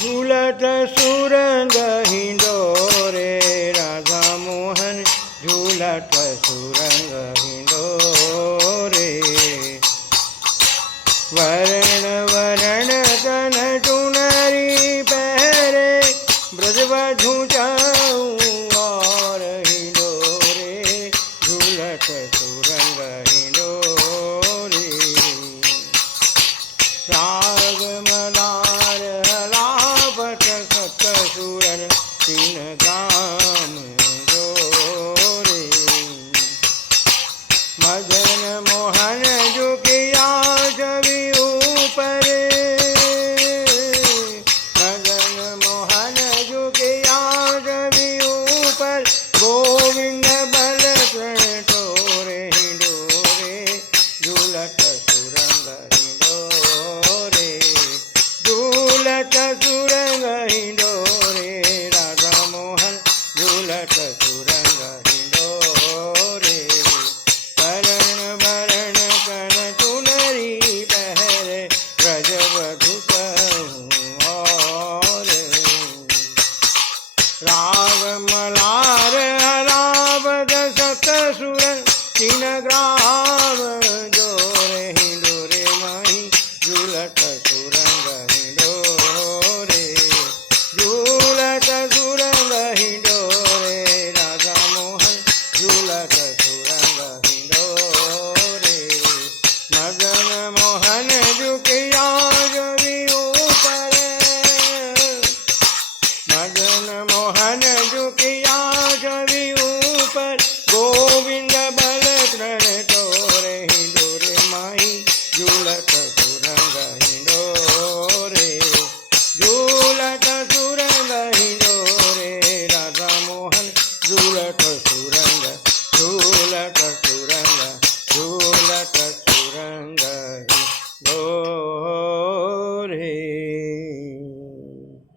झूलत सुरंग हिंडोरे राधा मोहन झूलत सुरंग हिंडोरे। वरण वरण तन चुनरी पहरे ब्रजवधू और हिंडोरे झूलत सुरंग हिंडोरे। राग मदार हलावत सत सुरन तीन गाम जोरे। मदन मोहन झुकिया छवि ऊपर मदन मोहन झुकिया छवि ऊपर गोविंद बल प्रण टोरे हिंडोरे झूलत सुरंग हिंडोरे झूलत सुरंग हिंडोरे राधा मोहन झूलत सुरंग हिंडोरे। वरण वरण कन चुनरी पहरे ब्रजवधू और। राग मलार हलावत सत सुरन तीन ग्राम जोरे हिंडोरे माही झूलत सुरंग हिंडोरे झूलत सुरंग हिंडोरे राधा मोहन झूलत सुरंग हिंडोरे। मदन मोहन झुकिया छवि ऊपर मदन मोहन झुकिया छवि ऊपर गोविंद बल तृण टोरे हिंडोरे माही झूलत सुरंग हिंडोरे झूलत